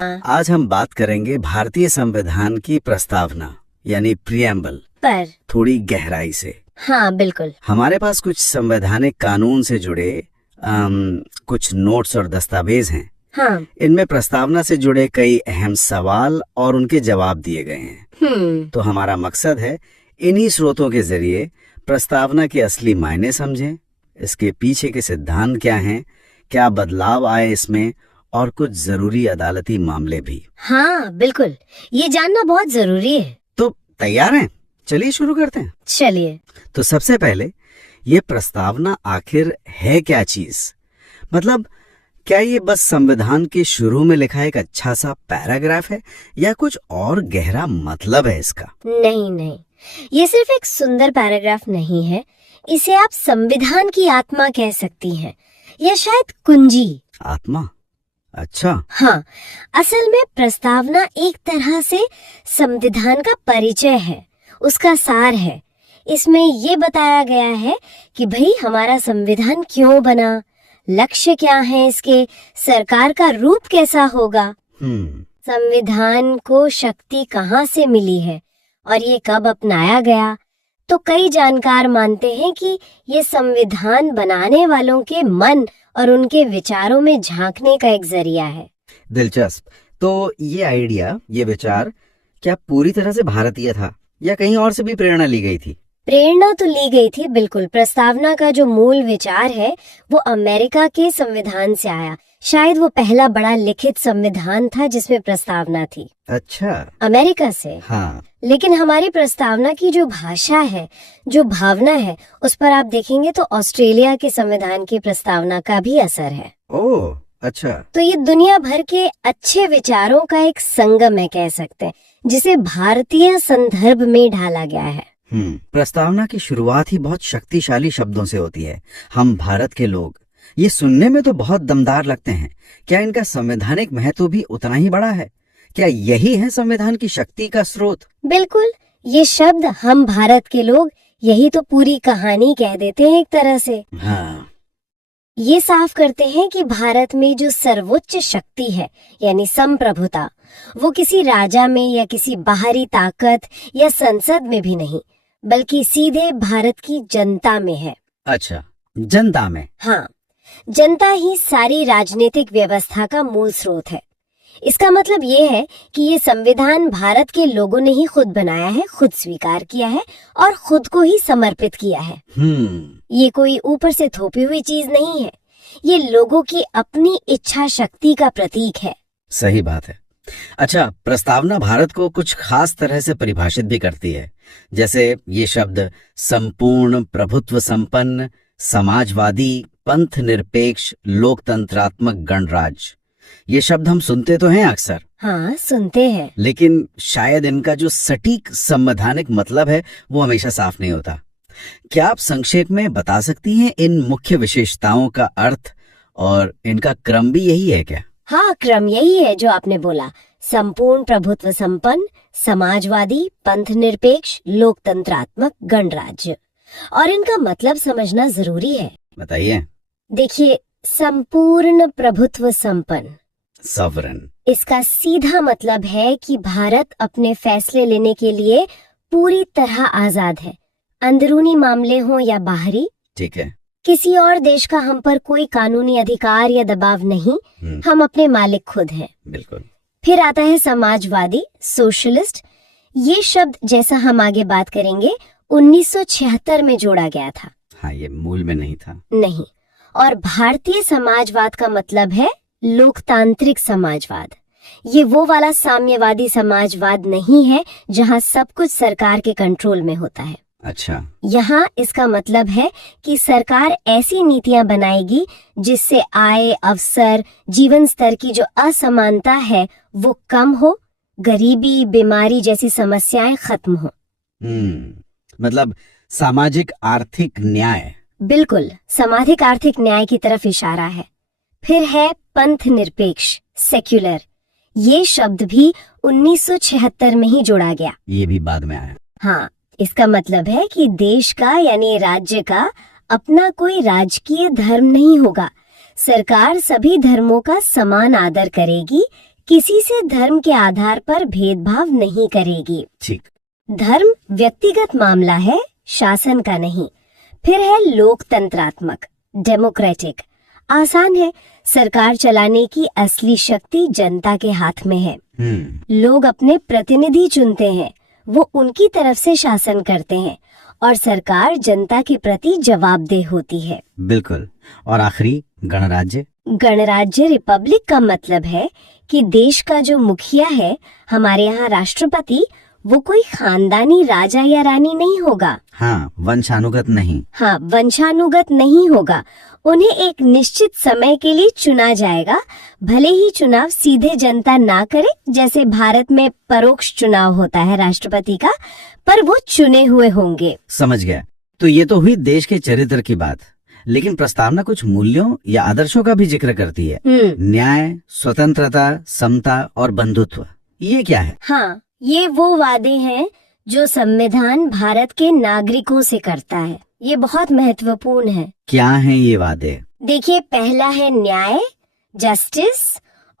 आज हम बात करेंगे भारतीय संविधान की प्रस्तावना यानी प्रिएम्बल पर थोड़ी गहराई से। हाँ बिल्कुल। हमारे पास कुछ संवैधानिक कानून से जुड़े कुछ नोट्स और दस्तावेज हैं। हाँ। इनमें प्रस्तावना से जुड़े कई अहम सवाल और उनके जवाब दिए गए हैं। तो हमारा मकसद है इन्हीं स्रोतों के जरिए प्रस्तावना के असली मायने समझें, इसके पीछे के सिद्धांत क्या हैं, क्या बदलाव आए इसमें, और कुछ जरूरी अदालती मामले भी। हाँ बिल्कुल, ये जानना बहुत जरूरी है। तो तैयार हैं? चलिए शुरू करते हैं। चलिए। तो सबसे पहले ये प्रस्तावना आखिर है क्या चीज? मतलब क्या ये बस संविधान के शुरू में लिखा एक अच्छा सा पैराग्राफ है या कुछ और गहरा मतलब है इसका? नहीं, ये सिर्फ एक सुंदर पैराग्राफ नहीं है। इसे आप संविधान की आत्मा कह सकती हैं, या शायद कुंजी। आत्मा? अच्छा। हाँ, असल में प्रस्तावना एक तरह से संविधान का परिचय है, उसका सार है। इसमें ये बताया गया है कि भाई हमारा संविधान क्यों बना, लक्ष्य क्या है इसके, सरकार का रूप कैसा होगा, संविधान को शक्ति कहाँ से मिली है और ये कब अपनाया गया। तो कई जानकार मानते हैं कि ये संविधान बनाने वालों के मन और उनके विचारों में झांकने का एक जरिया है। दिलचस्प। तो ये आइडिया, ये विचार क्या पूरी तरह से भारतीय था या कहीं और से भी प्रेरणा ली गई थी? प्रेरणा तो ली गई थी बिल्कुल। प्रस्तावना का जो मूल विचार है वो अमेरिका के संविधान से आया। शायद वो पहला बड़ा लिखित संविधान था जिसमें प्रस्तावना थी। अच्छा, अमेरिका से। हाँ। लेकिन हमारी प्रस्तावना की जो भाषा है, जो भावना है, उस पर आप देखेंगे तो ऑस्ट्रेलिया के संविधान की प्रस्तावना का भी असर है। ओह, अच्छा। तो ये दुनिया भर के अच्छे विचारों का एक संगम है कह सकते हैं, जिसे भारतीय संदर्भ में ढाला गया है। प्रस्तावना की शुरुआत ही बहुत शक्तिशाली शब्दों से होती है। हम भारत के लोग, ये सुनने में तो बहुत दमदार लगते हैं। क्या इनका संवैधानिक महत्व भी उतना ही बड़ा है? क्या यही है संविधान की शक्ति का स्रोत? बिल्कुल, ये शब्द हम भारत के लोग, यही तो पूरी कहानी कह देते हैं एक तरह से। हाँ। ये साफ करते हैं कि भारत में जो सर्वोच्च शक्ति है यानी संप्रभुता, वो किसी राजा में या किसी बाहरी ताकत या संसद में भी नहीं, बल्कि सीधे भारत की जनता में है। अच्छा, जनता में? हाँ, जनता ही सारी राजनीतिक व्यवस्था का मूल स्रोत है। इसका मतलब ये है कि ये संविधान भारत के लोगों ने ही खुद बनाया है, खुद स्वीकार किया है और खुद को ही समर्पित किया है। ये कोई ऊपर से थोपी हुई चीज नहीं है, ये लोगों की अपनी इच्छा शक्ति का प्रतीक है। सही बात है। अच्छा, प्रस्तावना भारत को कुछ खास तरह से परिभाषित भी करती है। जैसे ये शब्द संपूर्ण प्रभुत्व संपन्न, समाजवादी, पंथ निरपेक्ष, लोकतंत्रात्मक गणराज्य, ये शब्द हम सुनते तो हैं अक्सर। हाँ, सुनते हैं। लेकिन शायद इनका जो सटीक संवैधानिक मतलब है वो हमेशा साफ नहीं होता। क्या आप संक्षेप में बता सकती हैं इन मुख्य विशेषताओं का अर्थ, और इनका क्रम भी यही है क्या? हाँ, क्रम यही है जो आपने बोला। संपूर्ण प्रभुत्व संपन्न, समाजवादी, पंथ निरपेक्ष, लोकतंत्रात्मक गणराज्य। और इनका मतलब समझना जरूरी है। बताइए। देखिए, संपूर्ण प्रभुत्व संपन्न, सॉवरेन, इसका सीधा मतलब है कि भारत अपने फैसले लेने के लिए पूरी तरह आजाद है, अंदरूनी मामले हो या बाहरी। ठीक है। किसी और देश का हम पर कोई कानूनी अधिकार या दबाव नहीं, हम अपने मालिक खुद हैं। बिल्कुल। फिर आता है समाजवादी, सोशलिस्ट। ये शब्द, जैसा हम आगे बात करेंगे, 1976 में जोड़ा गया था। हाँ, ये मूल में नहीं था। नहीं। और भारतीय समाजवाद का मतलब है लोकतांत्रिक समाजवाद। ये वो वाला साम्यवादी समाजवाद नहीं है जहाँ सब कुछ सरकार के कंट्रोल में होता है। अच्छा। यहाँ इसका मतलब है कि सरकार ऐसी नीतियां बनाएगी जिससे आय, अवसर, जीवन स्तर की जो असमानता है वो कम हो, गरीबी, बीमारी जैसी समस्याएं खत्म हो। मतलब सामाजिक आर्थिक न्याय। बिल्कुल, सामाजिक आर्थिक न्याय की तरफ इशारा है। फिर है पंथ निरपेक्ष, सेक्युलर। ये शब्द भी 1976 में ही जोड़ा गया। ये भी बाद में आया। हाँ, इसका मतलब है कि देश का यानी राज्य का अपना कोई राजकीय धर्म नहीं होगा। सरकार सभी धर्मों का समान आदर करेगी, किसी से धर्म के आधार पर भेदभाव नहीं करेगी। ठीक। धर्म व्यक्तिगत मामला है, शासन का नहीं। फिर है लोकतंत्रात्मक, डेमोक्रेटिक। आसान है, सरकार चलाने की असली शक्ति जनता के हाथ में है। लोग अपने प्रतिनिधि चुनते हैं, वो उनकी तरफ से शासन करते हैं और सरकार जनता के प्रति जवाबदेह होती है। बिल्कुल। और आखिरी गणराज्य। गणराज्य, रिपब्लिक का मतलब है कि देश का जो मुखिया है, हमारे यहाँ राष्ट्रपति, वो कोई खानदानी राजा या रानी नहीं होगा। हाँ, वंशानुगत नहीं। हाँ, वंशानुगत नहीं होगा। उन्हें एक निश्चित समय के लिए चुना जाएगा, भले ही चुनाव सीधे जनता ना करे, जैसे भारत में परोक्ष चुनाव होता है राष्ट्रपति का, पर वो चुने हुए होंगे। समझ गया। तो ये तो हुई देश के चरित्र की बात, लेकिन प्रस्तावना कुछ मूल्यों या आदर्शों का भी जिक्र करती है। न्याय, स्वतंत्रता, समता और बंधुत्व, ये क्या है? हाँ, ये वो वादे हैं जो संविधान भारत के नागरिकों से करता है। ये बहुत महत्वपूर्ण है। क्या है ये वादे? देखिए, पहला है न्याय, जस्टिस,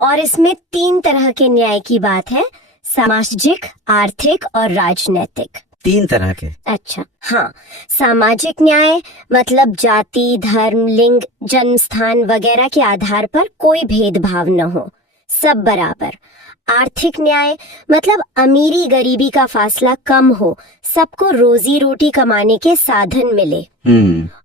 और इसमें 3 तरह के न्याय की बात है, सामाजिक, आर्थिक और राजनीतिक। 3 तरह के? अच्छा, हाँ। सामाजिक न्याय मतलब जाति, धर्म, लिंग, जन्म स्थान वगैरह के आधार पर कोई भेदभाव न हो, सब बराबर। आर्थिक न्याय मतलब अमीरी गरीबी का फासला कम हो, सबको रोजी रोटी कमाने के साधन मिले।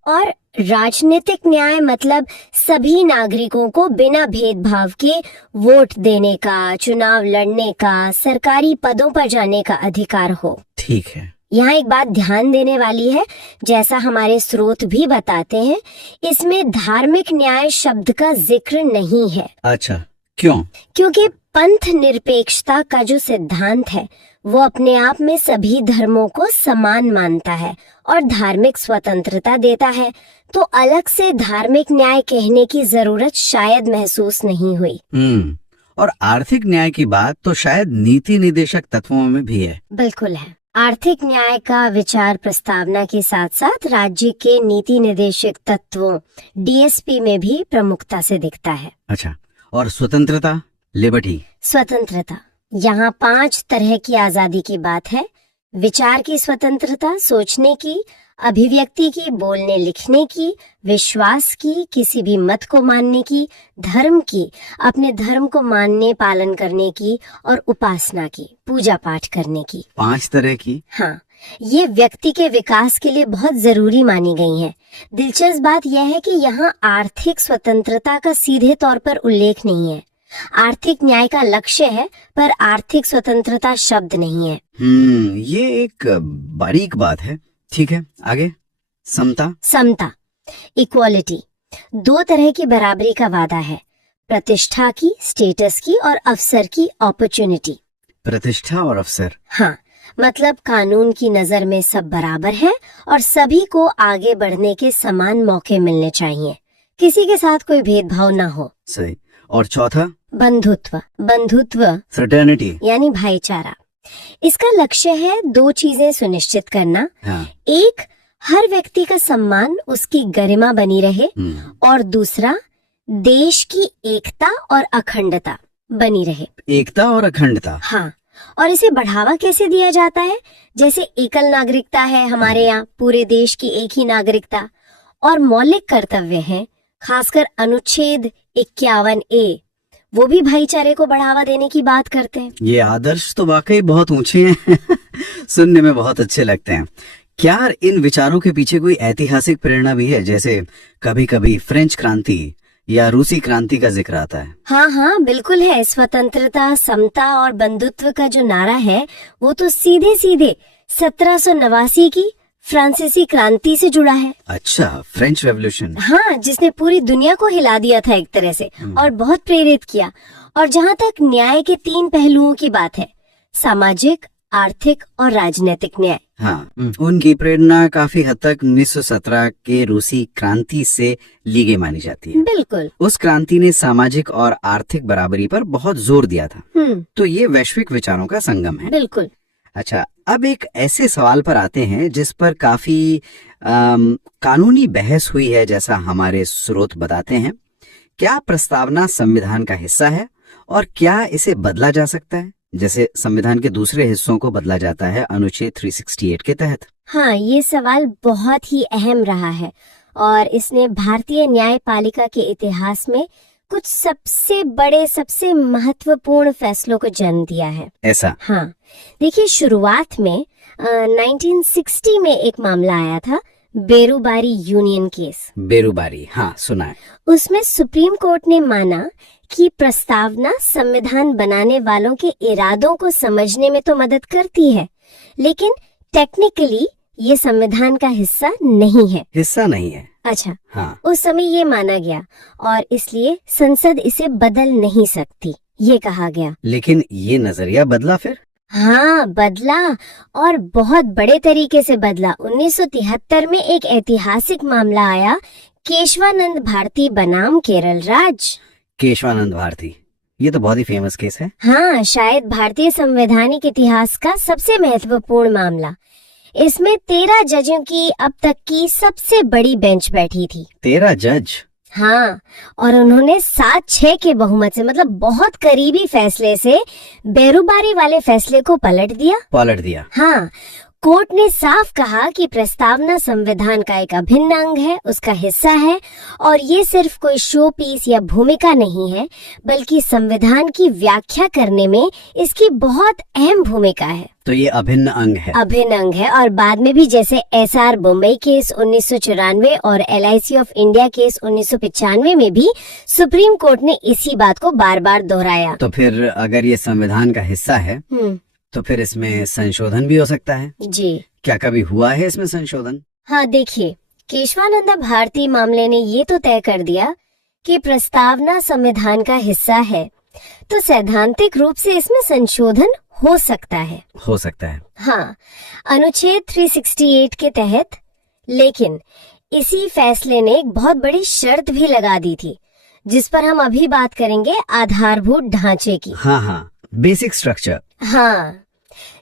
और राजनीतिक न्याय मतलब सभी नागरिकों को बिना भेदभाव के वोट देने का, चुनाव लड़ने का, सरकारी पदों पर जाने का अधिकार हो। ठीक है। यहाँ एक बात ध्यान देने वाली है, जैसा हमारे स्रोत भी बताते हैं, इसमें धार्मिक न्याय शब्द का जिक्र नहीं है। अच्छा, क्यों? क्योंकि पंथ निरपेक्षता का जो सिद्धांत है, वो अपने आप में सभी धर्मों को समान मानता है और धार्मिक स्वतंत्रता देता है, तो अलग से धार्मिक न्याय कहने की जरूरत शायद महसूस नहीं हुई। और आर्थिक न्याय की बात तो शायद नीति निदेशक तत्वों में भी है। बिल्कुल है। आर्थिक न्याय का विचार प्रस्तावना के साथ साथ राज्य के नीति निदेशक तत्वों DSP में भी प्रमुखता से दिखता है। अच्छा, और स्वतंत्रता, लिबर्टी? स्वतंत्रता, यहाँ 5 तरह की आजादी की बात है। विचार की स्वतंत्रता, सोचने की, अभिव्यक्ति की, बोलने लिखने की, विश्वास की, किसी भी मत को मानने की, धर्म की, अपने धर्म को मानने पालन करने की, और उपासना की, पूजा पाठ करने की। 5 तरह की? हाँ, ये व्यक्ति के विकास के लिए बहुत जरूरी मानी गई हैं। दिलचस्प बात यह है कि यहाँ आर्थिक स्वतंत्रता का सीधे तौर पर उल्लेख नहीं है। आर्थिक न्याय का लक्ष्य है, पर आर्थिक स्वतंत्रता शब्द नहीं है। ये एक बारीक बात है। ठीक है, आगे। समता? समता, इक्वालिटी, 2 तरह की बराबरी का वादा है, प्रतिष्ठा की, स्टेटस की, और अवसर की, अपॉर्चुनिटी। प्रतिष्ठा और अवसर? हाँ, मतलब कानून की नजर में सब बराबर हैं और सभी को आगे बढ़ने के समान मौके मिलने चाहिए, किसी के साथ कोई भेदभाव ना हो। सही। और चौथा? बंधुत्व। बंधुत्व, फ्रेटर्निटी, यानी भाईचारा। इसका लक्ष्य है 2 चीजें सुनिश्चित करना। हाँ। एक, हर व्यक्ति का सम्मान, उसकी गरिमा बनी रहे, और दूसरा, देश की एकता और अखंडता बनी रहे। एकता और अखंडता? हाँ। और इसे बढ़ावा कैसे दिया जाता है? जैसे एकल नागरिकता है हमारे यहाँ, पूरे देश की एक ही नागरिकता, और मौलिक कर्तव्य हैं, खासकर अनुच्छेद 51A, वो भी भाईचारे को बढ़ावा देने की बात करते हैं। ये आदर्श तो वाकई बहुत ऊंचे हैं। सुनने में बहुत अच्छे लगते हैं। क्या इन विचारों के पीछे कोई ऐतिहासिक प्रेरणा भी है? जैसे कभी कभी फ्रेंच क्रांति या रूसी क्रांति का जिक्र आता है। हाँ हाँ, बिल्कुल है। स्वतंत्रता, समता और बंधुत्व का जो नारा है, वो तो सीधे सीधे 1789 की फ्रांसीसी क्रांति से जुड़ा है। अच्छा, फ्रेंच रेवोल्यूशन? हाँ, जिसने पूरी दुनिया को हिला दिया था एक तरह से, और बहुत प्रेरित किया। और जहाँ तक न्याय के 3 पहलुओं की बात है, सामाजिक, आर्थिक और राजनीतिक न्याय, हाँ, उनकी प्रेरणा काफी हद तक 1917 के रूसी क्रांति से ली गई मानी जाती है। बिल्कुल। उस क्रांति ने सामाजिक और आर्थिक बराबरी पर बहुत जोर दिया था। तो ये वैश्विक विचारों का संगम है। बिल्कुल। अच्छा, अब एक ऐसे सवाल पर आते हैं जिस पर काफी कानूनी बहस हुई है, जैसा हमारे स्रोत बताते हैं। क्या प्रस्तावना संविधान का हिस्सा है और क्या इसे बदला जा सकता है, जैसे संविधान के दूसरे हिस्सों को बदला जाता है अनुच्छेद 368 के तहत? हाँ, ये सवाल बहुत ही अहम रहा है और इसने भारतीय न्यायपालिका के इतिहास में कुछ सबसे बड़े, सबसे महत्वपूर्ण फैसलों को जन्म दिया है। ऐसा? हाँ, देखिए, शुरुआत में 1960 में एक मामला आया था, बेरुबारी यूनियन केस। बेरुबारी, हाँ सुना है। उसमें सुप्रीम कोर्ट ने माना कि प्रस्तावना संविधान बनाने वालों के इरादों को समझने में तो मदद करती है, लेकिन टेक्निकली ये संविधान का हिस्सा नहीं है। हिस्सा नहीं है? अच्छा, हाँ। उस समय ये माना गया और इसलिए संसद इसे बदल नहीं सकती, ये कहा गया। लेकिन ये नजरिया बदला फिर? हाँ, बदला, और बहुत बड़े तरीके से बदला। 1973 में एक ऐतिहासिक मामला आया, केशवानंद भारती बनाम केरल राज्य। केशवानंद भारती, ये तो बहुत ही फेमस केस है। हाँ, शायद भारतीय संवैधानिक इतिहास का सबसे महत्वपूर्ण मामला। इसमें 13 जजों की अब तक की सबसे बड़ी बेंच बैठी थी। 13 जज? हाँ, और उन्होंने 7-6 के बहुमत से, मतलब बहुत करीबी फैसले से, बेरुबारी वाले फैसले को पलट दिया। हाँ, कोर्ट ने साफ कहा कि प्रस्तावना संविधान का एक अभिन्न अंग है, उसका हिस्सा है, और ये सिर्फ कोई शो पीस या भूमिका नहीं है, बल्कि संविधान की व्याख्या करने में इसकी बहुत अहम भूमिका है। तो ये अभिन्न अंग है? अभिन्न अंग है, और बाद में भी, जैसे SR बम्बई केस 1994 और LIC ऑफ इंडिया केस 1995 में भी सुप्रीम कोर्ट ने इसी बात को बार बार दोहराया। तो फिर अगर ये संविधान का हिस्सा है तो फिर इसमें संशोधन भी हो सकता है? जी। क्या कभी हुआ है इसमें संशोधन? हाँ, देखिए, केशवानंद भारती मामले ने ये तो तय कर दिया कि प्रस्तावना संविधान का हिस्सा है, तो सैद्धांतिक रूप से इसमें संशोधन हो सकता है। हाँ, अनुच्छेद 368 के तहत। लेकिन इसी फैसले ने एक बहुत बड़ी शर्त भी लगा दी थी, जिस पर हम अभी बात करेंगे, आधारभूत ढांचे की। हाँ, बेसिक स्ट्रक्चर। हाँ,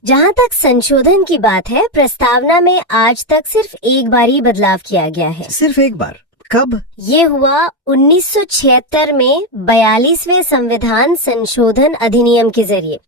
जहाँ तक संशोधन की बात है, प्रस्तावना में आज तक सिर्फ एक बार ही बदलाव किया गया है। सिर्फ एक बार? कब? ये हुआ 1976 में 42वें संविधान संशोधन अधिनियम के जरिए।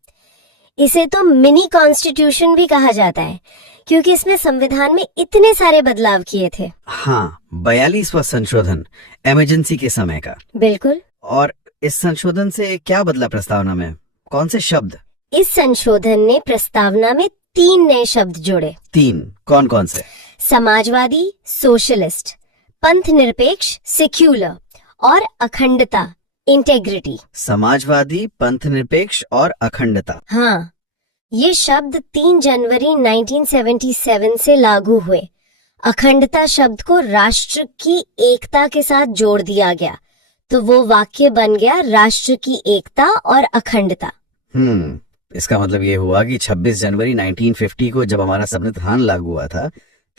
इसे तो मिनी कॉन्स्टिट्यूशन भी कहा जाता है, क्योंकि इसमें संविधान में इतने सारे बदलाव किए थे। हाँ, 42वां संशोधन इमरजेंसी के समय का। बिल्कुल। और इस संशोधन से क्या बदला प्रस्तावना में? कौन से शब्द? इस संशोधन ने प्रस्तावना में 3 नए शब्द जोड़े। 3? कौन से? समाजवादी, सोशलिस्ट, पंथ निरपेक्ष, सेक्युलर, और अखंडता, इंटेग्रिटी। समाजवादी, पंथ निरपेक्ष और अखंडता। हाँ, ये शब्द 3 जनवरी 1977 से लागू हुए। अखंडता शब्द को राष्ट्र की एकता के साथ जोड़ दिया गया, तो वो वाक्य बन गया, राष्ट्र की एकता और अखंडता। इसका मतलब ये हुआ कि 26 जनवरी 1950 को जब हमारा संविधान लागू हुआ था,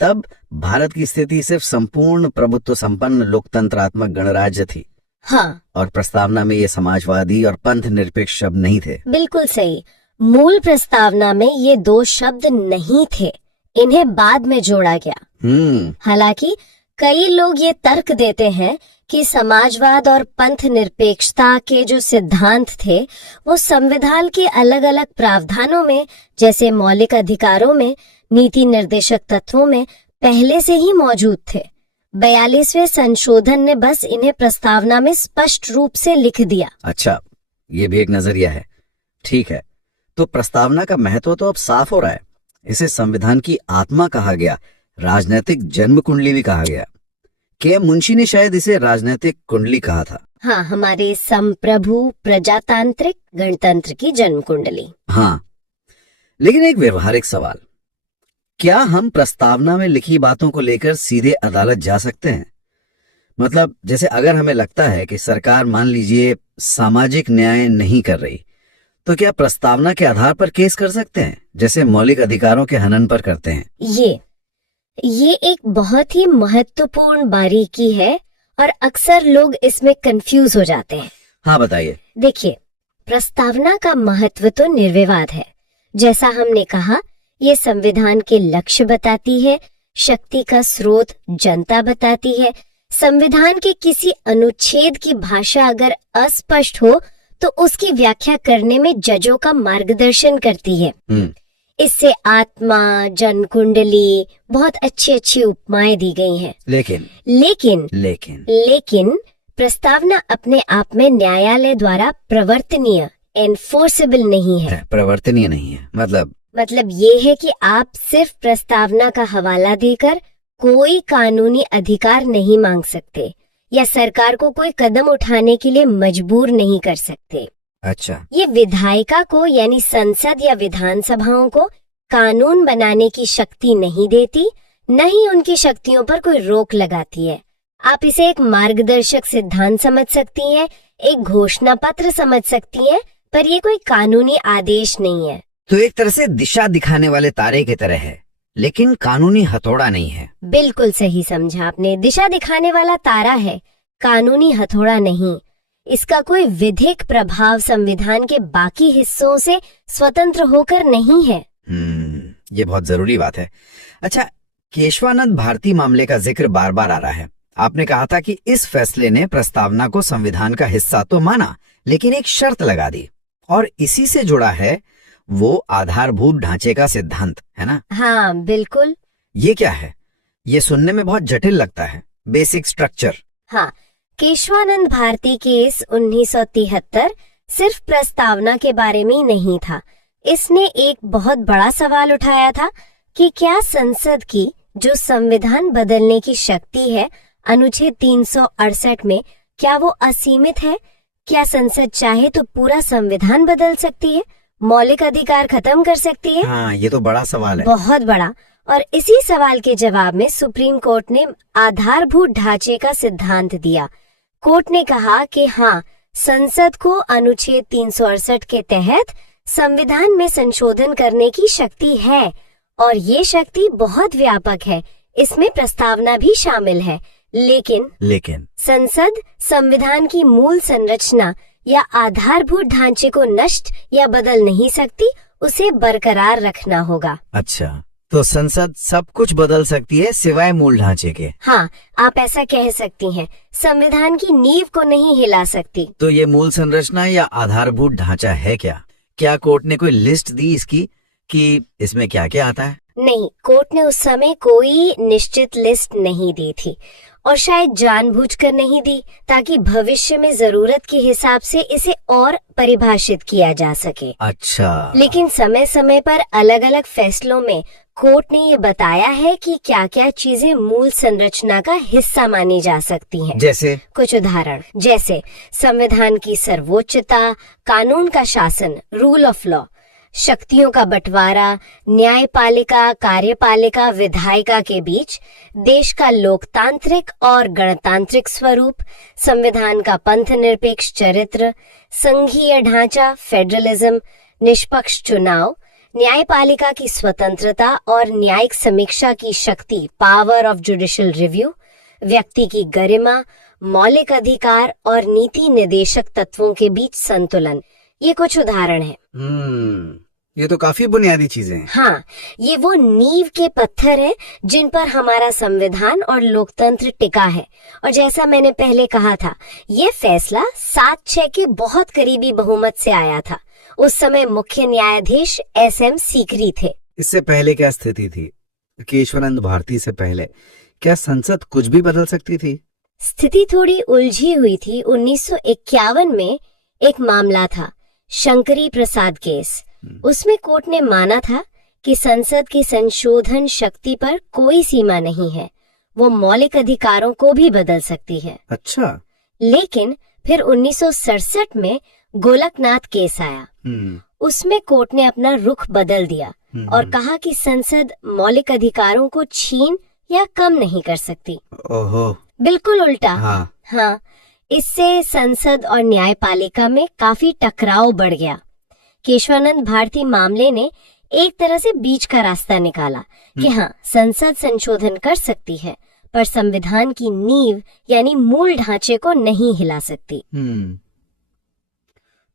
तब भारत की स्थिति सिर्फ संपूर्ण प्रभुत्व संपन्न लोकतंत्रात्मक गणराज्य थी। हाँ, और प्रस्तावना में ये समाजवादी और पंथ निरपेक्ष शब्द नहीं थे। बिल्कुल सही। मूल प्रस्तावना में ये 2 शब्द नहीं थे, इन्हें बाद में जोड़ा गया। हालांकि कई लोग ये तर्क देते हैं कि समाजवाद और पंथ निरपेक्षता के जो सिद्धांत थे, वो संविधान के अलग अलग प्रावधानों में, जैसे मौलिक अधिकारों में, नीति निर्देशक तत्वों में, पहले से ही मौजूद थे। 42वें संशोधन ने बस इन्हें प्रस्तावना में स्पष्ट रूप से लिख दिया। अच्छा, ये भी एक नजरिया है। ठीक है, तो प्रस्तावना का महत्व तो अब साफ हो रहा है। इसे संविधान की आत्मा कहा गया, राजनीतिक जन्म कुंडली भी कहा गया। के.एम. मुंशी ने शायद इसे राजनीतिक कुंडली कहा था। हाँ, हमारे संप्रभु प्रजातांत्रिक गणतंत्र की जन्म कुंडली। हाँ, लेकिन एक व्यवहारिक सवाल, क्या हम प्रस्तावना में लिखी बातों को लेकर सीधे अदालत जा सकते हैं? मतलब जैसे अगर हमें लगता है कि सरकार, मान लीजिए, सामाजिक न्याय नहीं कर रही, तो क्या प्रस्तावना के आधार पर केस कर सकते हैं, जैसे मौलिक अधिकारों के हनन पर करते हैं? ये एक बहुत ही महत्वपूर्ण बारीकी है और अक्सर लोग इसमें कंफ्यूज हो जाते हैं। हाँ, बताइए। देखिए, प्रस्तावना का महत्व तो निर्विवाद है। जैसा हमने कहा, ये संविधान के लक्ष्य बताती है, शक्ति का स्रोत जनता बताती है। संविधान के किसी अनुच्छेद की भाषा अगर अस्पष्ट हो तो उसकी व्याख्या करने में जजों का मार्गदर्शन करती है। इससे आत्मा, जन कुंडली, बहुत अच्छी अच्छी उपमाएं दी गई हैं। लेकिन प्रस्तावना अपने आप में न्यायालय द्वारा प्रवर्तनीय, एनफोर्सेबल नहीं है। प्रवर्तनीय नहीं है मतलब ये है कि आप सिर्फ प्रस्तावना का हवाला देकर कोई कानूनी अधिकार नहीं मांग सकते या सरकार को कोई कदम उठाने के लिए मजबूर नहीं कर सकते। अच्छा, ये विधायिका को यानी संसद या विधानसभाओं को कानून बनाने की शक्ति नहीं देती, न ही उनकी शक्तियों पर कोई रोक लगाती है। आप इसे एक मार्गदर्शक सिद्धांत समझ सकती हैं, एक घोषणा पत्र समझ सकती हैं, पर ये कोई कानूनी आदेश नहीं है। तो एक तरह से दिशा दिखाने वाले तारे की तरह है, लेकिन कानूनी हथौड़ा नहीं है। बिल्कुल सही समझा आपने, दिशा दिखाने वाला तारा है, कानूनी हथौड़ा नहीं। इसका कोई विधिक प्रभाव संविधान के बाकी हिस्सों से स्वतंत्र होकर नहीं है। ये बहुत जरूरी बात है। अच्छा, केशवानंद भारती मामले का जिक्र बार बार आ रहा है। आपने कहा था कि इस फैसले ने प्रस्तावना को संविधान का हिस्सा तो माना, लेकिन एक शर्त लगा दी, और इसी से जुड़ा है वो आधारभूत ढांचे का सिद्धांत, है ना? हाँ बिल्कुल। ये क्या है? ये सुनने में बहुत जटिल लगता है। Basic structure. हाँ, केशवानंद भारती केस 1973 सिर्फ प्रस्तावना के बारे में ही नहीं था। इसने एक बहुत बड़ा सवाल उठाया था कि क्या संसद की जो संविधान बदलने की शक्ति है अनुच्छेद 368 में, क्या वो असीमित है? क्या संसद चाहे तो पूरा संविधान बदल सकती है, मौलिक अधिकार खत्म कर सकती है? हाँ, ये तो बड़ा सवाल है, बहुत बड़ा। और इसी सवाल के जवाब में सुप्रीम कोर्ट ने आधारभूत ढांचे का सिद्धांत दिया। कोर्ट ने कहा कि हाँ, संसद को अनुच्छेद 368 के तहत संविधान में संशोधन करने की शक्ति है, और ये शक्ति बहुत व्यापक है, इसमें प्रस्तावना भी शामिल है। लेकिन संसद संविधान की मूल संरचना या आधारभूत ढांचे को नष्ट या बदल नहीं सकती, उसे बरकरार रखना होगा। अच्छा, तो संसद सब कुछ बदल सकती है सिवाय मूल ढांचे के? हाँ, आप ऐसा कह सकती हैं। संविधान की नींव को नहीं हिला सकती। तो ये मूल संरचना या आधारभूत ढांचा है क्या? क्या कोर्ट ने कोई लिस्ट दी इसकी कि इसमें क्या क्या आता है? नहीं, कोर्ट ने उस समय कोई निश्चित लिस्ट नहीं दी थी, और शायद जानबूझकर नहीं दी ताकि भविष्य में जरूरत के हिसाब से इसे और परिभाषित किया जा सके। अच्छा। लेकिन समय समय पर अलग अलग फैसलों में कोर्ट ने ये बताया है कि क्या क्या चीजें मूल संरचना का हिस्सा मानी जा सकती हैं। जैसे? कुछ उदाहरण, जैसे संविधान की सर्वोच्चता, कानून का शासन, रूल ऑफ लॉ, शक्तियों का बंटवारा, न्यायपालिका, कार्यपालिका, विधायिका के बीच, देश का लोकतांत्रिक और गणतांत्रिक स्वरूप, संविधान का पंथ निरपेक्ष चरित्र, संघीय ढांचा, फेडरलिज्म, निष्पक्ष चुनाव, न्यायपालिका की स्वतंत्रता और न्यायिक समीक्षा की शक्ति, पावर ऑफ जुडिशियल रिव्यू, व्यक्ति की गरिमा, मौलिक अधिकार और नीति निदेशक तत्वों के बीच संतुलन। ये कुछ उदाहरण हैं। ये तो काफी बुनियादी चीजें हैं। हाँ, ये वो नींव के पत्थर हैं जिन पर हमारा संविधान और लोकतंत्र टिका है। और जैसा मैंने पहले कहा था, ये फैसला 7-6 के बहुत करीबी बहुमत से आया था। उस समय मुख्य न्यायाधीश SM सीकरी थे। इससे पहले क्या स्थिति थी? केशवानंद भारती से पहले क्या संसद कुछ भी बदल सकती थी? स्थिति थोड़ी उलझी हुई थी। 1951 में एक मामला था, शंकरी प्रसाद केस। उसमें कोर्ट ने माना था कि संसद की संशोधन शक्ति पर कोई सीमा नहीं है, वो मौलिक अधिकारों को भी बदल सकती है। अच्छा। लेकिन फिर 1967 में गोलकनाथ केस आया। उसमें कोर्ट ने अपना रुख बदल दिया और कहा कि संसद मौलिक अधिकारों को छीन या कम नहीं कर सकती। ओहो, बिल्कुल उल्टा। हाँ। इससे संसद और न्यायपालिका में काफी टकराव बढ़ गया। केशवानंद भारती मामले ने एक तरह से बीच का रास्ता निकाला कि हाँ, संसद संशोधन कर सकती है, पर संविधान की नींव यानी मूल ढांचे को नहीं हिला सकती।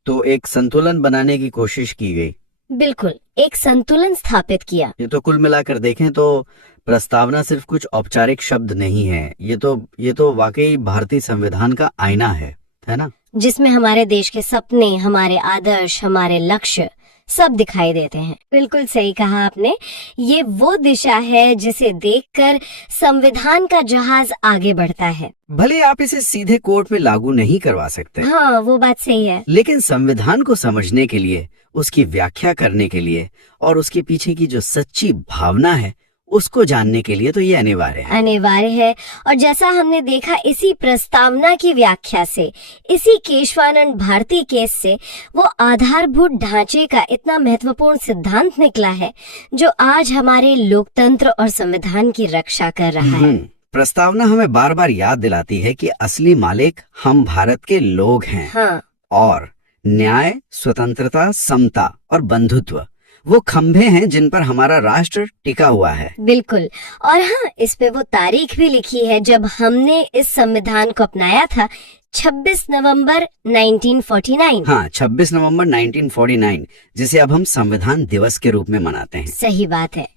तो एक संतुलन बनाने की कोशिश की गई। बिल्कुल, एक संतुलन स्थापित किया। ये तो कुल मिलाकर देखें तो प्रस्तावना सिर्फ कुछ औपचारिक शब्द नहीं है, ये तो वाकई भारतीय संविधान का आईना है ना? जिसमें हमारे देश के सपने, हमारे आदर्श, हमारे लक्ष्य सब दिखाई देते हैं। बिल्कुल सही कहा आपने। ये वो दिशा है जिसे देखकर संविधान का जहाज आगे बढ़ता है। भले आप इसे सीधे कोर्ट में लागू नहीं करवा सकते, हाँ वो बात सही है, लेकिन संविधान को समझने के लिए, उसकी व्याख्या करने के लिए और उसके पीछे की जो सच्ची भावना है उसको जानने के लिए तो ये अनिवार्य है। अनिवार्य है। और जैसा हमने देखा इसी प्रस्तावना की व्याख्या से, इसी केशवानंद भारती केस से वो आधारभूत ढांचे का इतना महत्वपूर्ण सिद्धांत निकला है जो आज हमारे लोकतंत्र और संविधान की रक्षा कर रहा है। प्रस्तावना हमें बार बार याद दिलाती है कि असली मालिक हम भारत के लोग हैं। हाँ। और न्याय, स्वतंत्रता, समता और बंधुत्व वो खंभे हैं जिन पर हमारा राष्ट्र टिका हुआ है। बिल्कुल। और हाँ, इस पे वो तारीख भी लिखी है जब हमने इस संविधान को अपनाया था, 26 नवंबर 1949। हाँ, 26 नवंबर 1949, जिसे अब हम संविधान दिवस के रूप में मनाते हैं। सही बात है।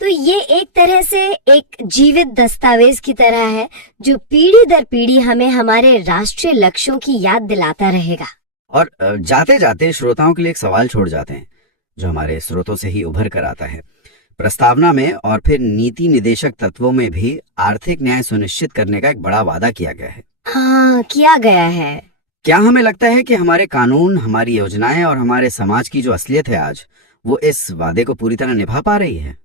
तो ये एक तरह से एक जीवित दस्तावेज की तरह है जो पीढ़ी दर पीढ़ी हमें हमारे राष्ट्रीय लक्ष्यों की याद दिलाता रहेगा। और जाते जाते श्रोताओं के लिए एक सवाल छोड़ जाते हैं जो हमारे स्रोतों से ही उभर कर आता है। प्रस्तावना में और फिर नीति निदेशक तत्वों में भी आर्थिक न्याय सुनिश्चित करने का एक बड़ा वादा किया गया है। हाँ, किया गया है। क्या हमें लगता है कि हमारे कानून, हमारी योजनाएं और हमारे समाज की जो असलियत है आज, वो इस वादे को पूरी तरह निभा पा रही है?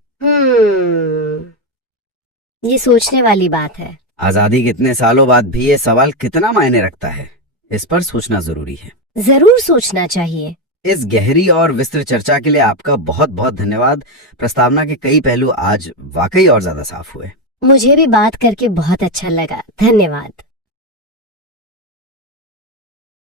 ये सोचने वाली बात है। आजादी के इतने सालों बाद भी ये सवाल कितना मायने रखता है, इस पर सोचना जरूरी है। जरूर सोचना चाहिए। इस गहरी और विस्तृत चर्चा के लिए आपका बहुत बहुत धन्यवाद। प्रस्तावना के कई पहलू आज वाकई और ज्यादा साफ हुए। मुझे भी बात करके बहुत अच्छा लगा। धन्यवाद।